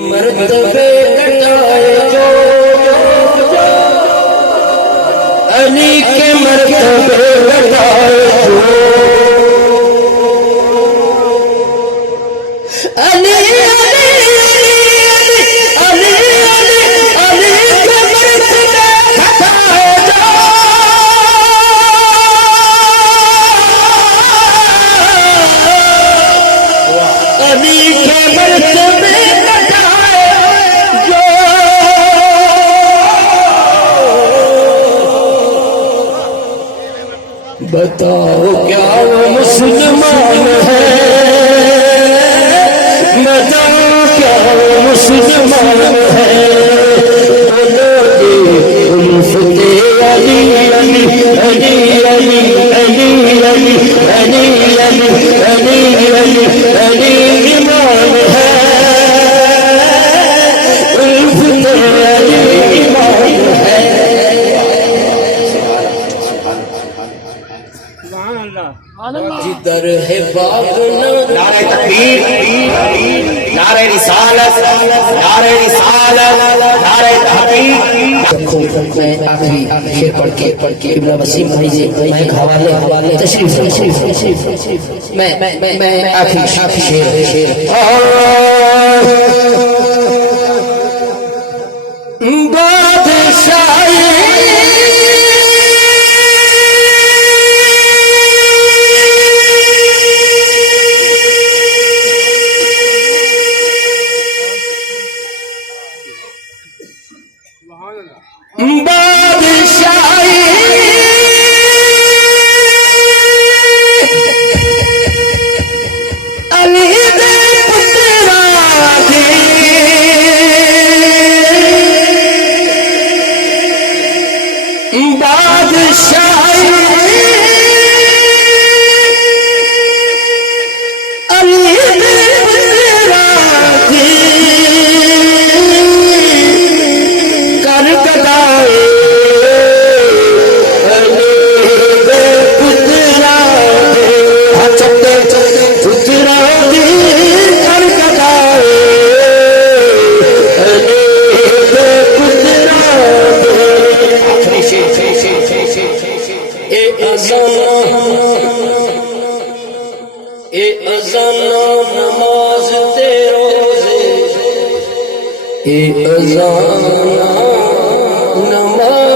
मर्तबे कटाए जो अली के मर्तबे कटाए जो अली बताओ क्या वो मुसलमान है, बताओ क्या वो मुसलमान है। उल्फते अली अली अली अली अली अली अली अली अली अली अली इमाम है, उल्फते अली इमाम है। जिधर है बाग नारे तकबीर, नारे रिसालत, नारे रिसालत, नारे तहकीक। मैं आखिरी शेर पढ़ के इब्न वसीम भाई जी मैं हवाले तशरीफ मैं आखिरी शेर बादशाही अली दे पुत्रा दी बादशाही अली दे पुत्रा दी कर कदाए नमाज तेरो ए अज़ान नमाज